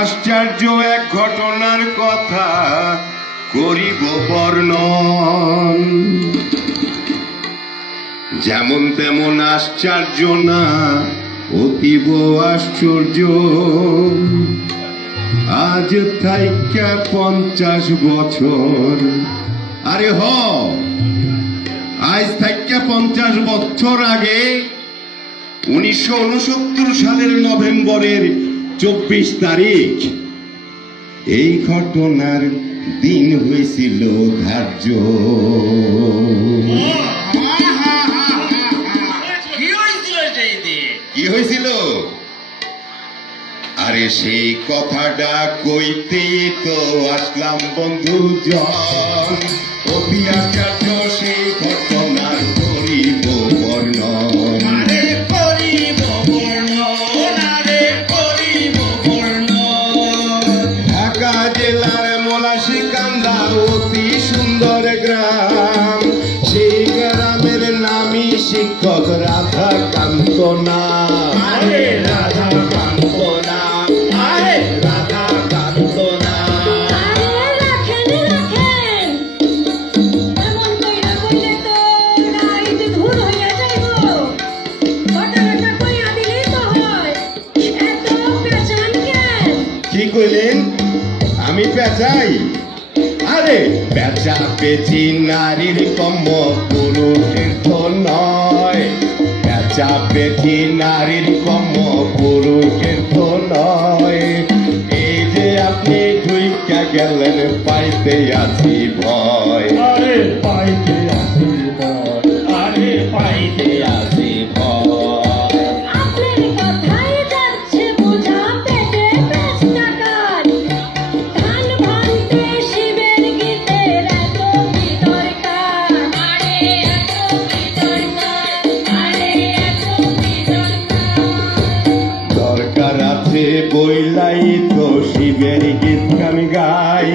আশ্চর্য এক ঘটনার কথা করিব বর্ণন। যেমন তেমন আশ্চর্য না, অতীব আশ্চর্য। আজ থাইকা 50 বছর, আরে আজ থাইকা 50 বছর আগে 1969 সালের নভেম্বরের 24 তারিখ এই ঘটনার দিন হয়েছিল ধার্য। কি হয়েছিল? আরে সেই কথাটা কইতে তো আসলাম বন্ধু জন। অতি আশ্চর্য সেই ঘটনার করিব বর্ণন। ঢাকা জেলার মলাশিকান্দা অতি সুন্দর গ্রাম। সেই গ্রামের নামই শিক্ষক রাধাকান্ত না। কি কইলেন? আমি পেঁচাই? আরে পেঁচা পেঁচি নারীর কম্ম, পুরুষের তো নয়। পেঁচা পেঁচি নারীর কম্ম, পুরুষের তো নয়। এই যে আপনি ঢুইকা গেলেন, পাইতে আছি ভয়। আরে পাইতে আছি ভয়, আরে পাইতে আছি ভয়। বইলাই তো শিবের গীত গান গাই।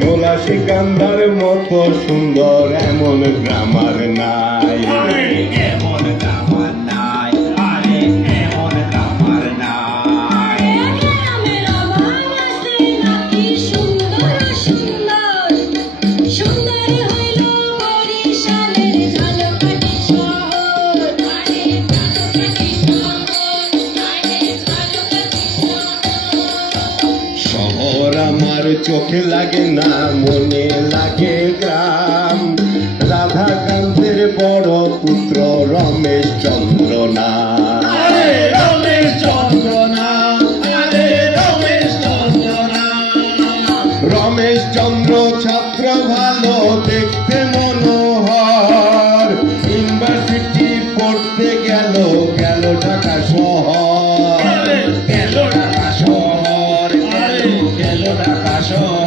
মলাশিকান্দার মতো সুন্দর এমন গ্রামার নাই। এমন গ্রামার নাই, আরে এমন গ্রামার নাই। শহর আমার চোখে লাগে না, মনে লাগে গ্রাম। রাধাকান্তের বড় পুত্র রমেশ চন্দ্র না। রমেশ চন্দ্র না, আরে রমেশ চন্দ্র না। রমেশ চন্দ্র ছাত্র ভালো, দেখতে মনোহর। ইউনিভার্সিটি পড়তে গেল ঢাকা শহর। গেল ঢাকা শহর, আরে গেল ঢাকা শহর।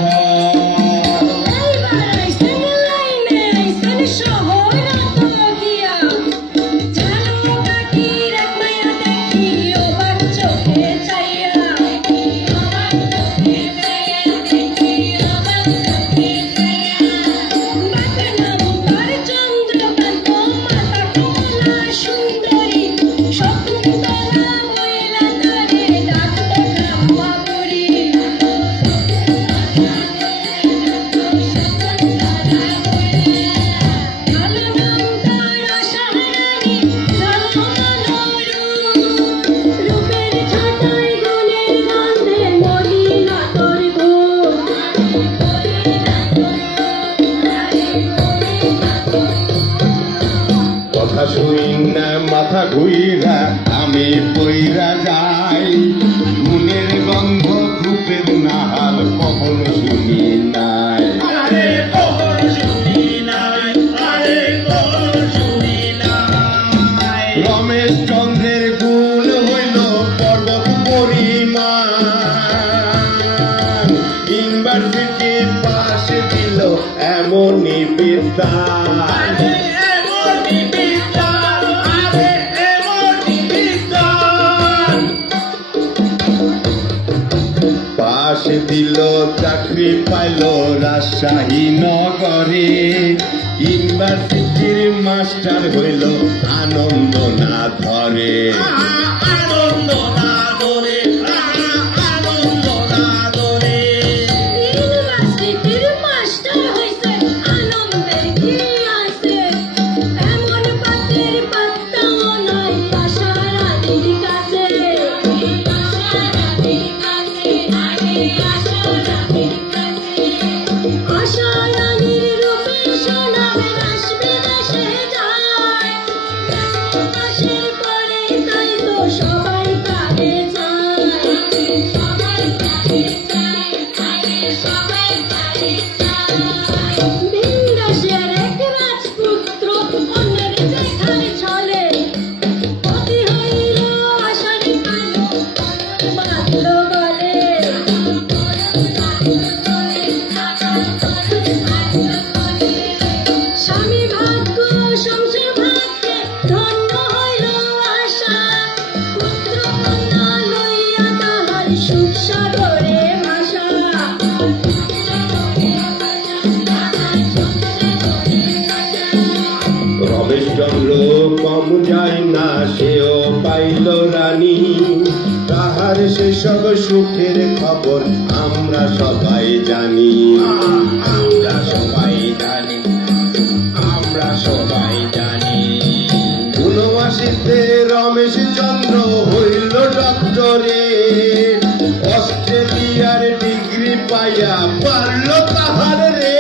কথা শুনি না মাথা ঘুইরা আমি পইরা যাই। মনের গন্ধ গ্রুপের নাহাল কখনো শুনি নাই। আরে কখনো শুনি নাই, আরে কখনো শুনি নাই। রমেশ চন্দ্রের গুণ হইল পর্বত পরিমাণ। ইউনিভার্সিটি পাশে দিল এমনই বিদ্যা। পাশে দিল চাকরি পাইল রাজশাহী নগরে। ইউনিভার্সিটির মাস্টার হইল আনন্দ না ধরে। আনন্দ না ধরে, আনন্দ না ছিল রানী, তাহার সেসব সুখের খবর আমরা সবাই জানি। আমরা সবাই জানি, আমরা সবাই জানি। ৭৯-তে রমেশ চন্দ্র হইল ডক্টরেট, অস্ট্রেলিয়ার ডিগ্রি পাইয়া পারল তাহার রে।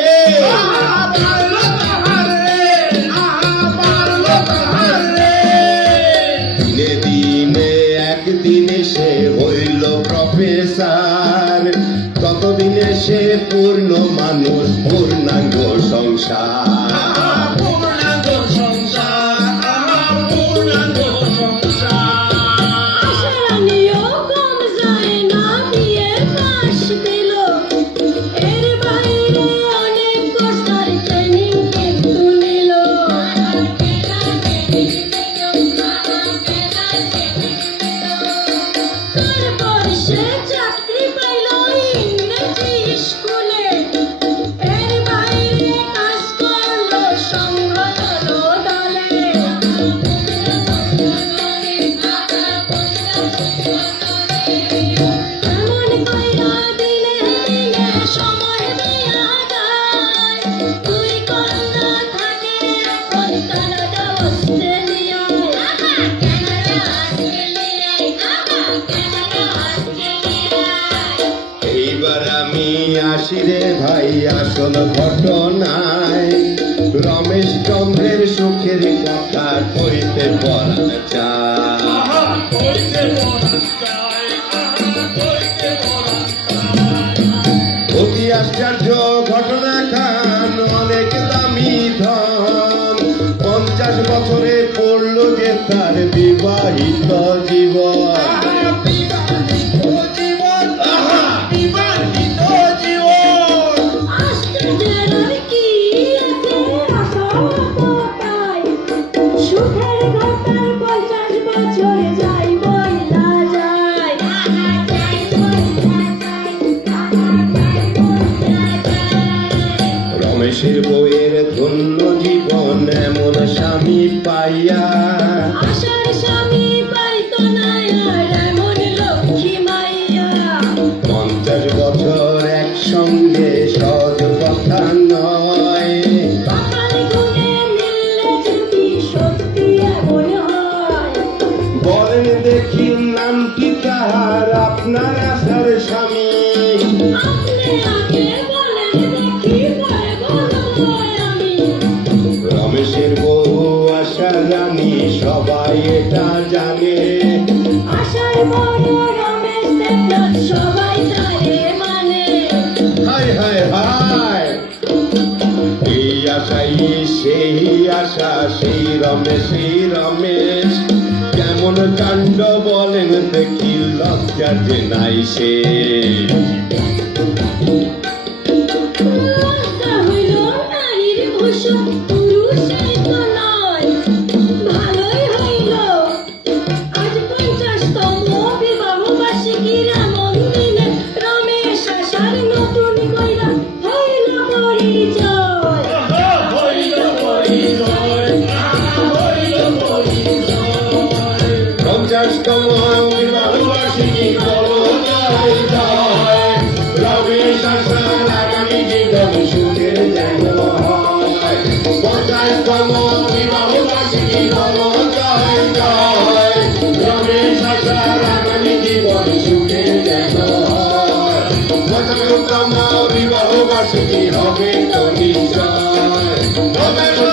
দিনে দিনে একদিনে সে হইল প্রফেসর, ততদিনে সে পূর্ণ মানুষ, পূর্ণাঙ্গ সংসার। পূর্ণাঙ্গ সংসার, পূর্ণাঙ্গ সংসার। আশারানীও কম যায় না, বিয়ে পাশ দিল। এর বাইরে অনেক কোর্সের ট্রেনিং কিন্তু নিল। তারপর সে চাকরি পাইল ইংরেজি স্কুলে। এর বাইরে কাজ করলো সংগঠন দলে। এমন কইরা দিনে দিনে সময় দিয়া যায়। দুই কন্যা থাকে এখন কানাডা অস্ট্রেলিয়ায়। এইবার আমি আসি রে ভাই আসল ঘটনায়, রমেশ চন্দ্রের সুখের কথা কইতে বলা চায়। অতি আশ্চর্য ঘটনা খান, অনেক দামি ধন, 50 বছরে পড়ল যে তার বিবাহিত জীবন। আশ্চর্যের আর কি আছে, আসল কথাই। সুখের ঘটার 50 বছর যাই বইলা যায়। রমেশের বইয়ের ধন্য জীবন এমন স্বামী পাইয়া, আশার স্বামী পাইতো না আর এমন লক্ষ্মী মাইয়া। 50 বছর একসঙ্গে সহজ কথা নয়। কপাল গুনে মিললে যদি সত্যি এমন হয়। বলেন দেখি নামটি তাহার আপনার আশার স্বামী। আপনি আগে বলেন দেখি, পরে বলবো আমি। রমেশের বউ আশা রানী সবাই এটা জানে, আশার বড় রমেশ দেবনাথ সবাই তারে মানে। হায় হায় হায়, এই আশাই সেই আশা, সেই রমেশ কেমন কাণ্ড বলেন দেখি, লজ্জা যে নাই সে। লজ্জা হইল নারীর ভূষণ, পুরুষের তো নয়। ভালোই হইল আজ 50তম বিবাহ বার্ষিকীর এমন দিনে রমেশ আশার নতুন কইরা হইল পরিচয়। 50তম বিবাহ বার্ষিকী বলো জয় জয়, রমেশ আশার আগামী জীবন সুখের যেন হয়। 50তম বিবাহ বার্ষিকী বলো জয় জয়, রমেশ আশার আগামী জীবন সুখের যেন হয়। 50তম বিবাহ বার্ষিকী হবে তো নিশ্চয়, হবে তো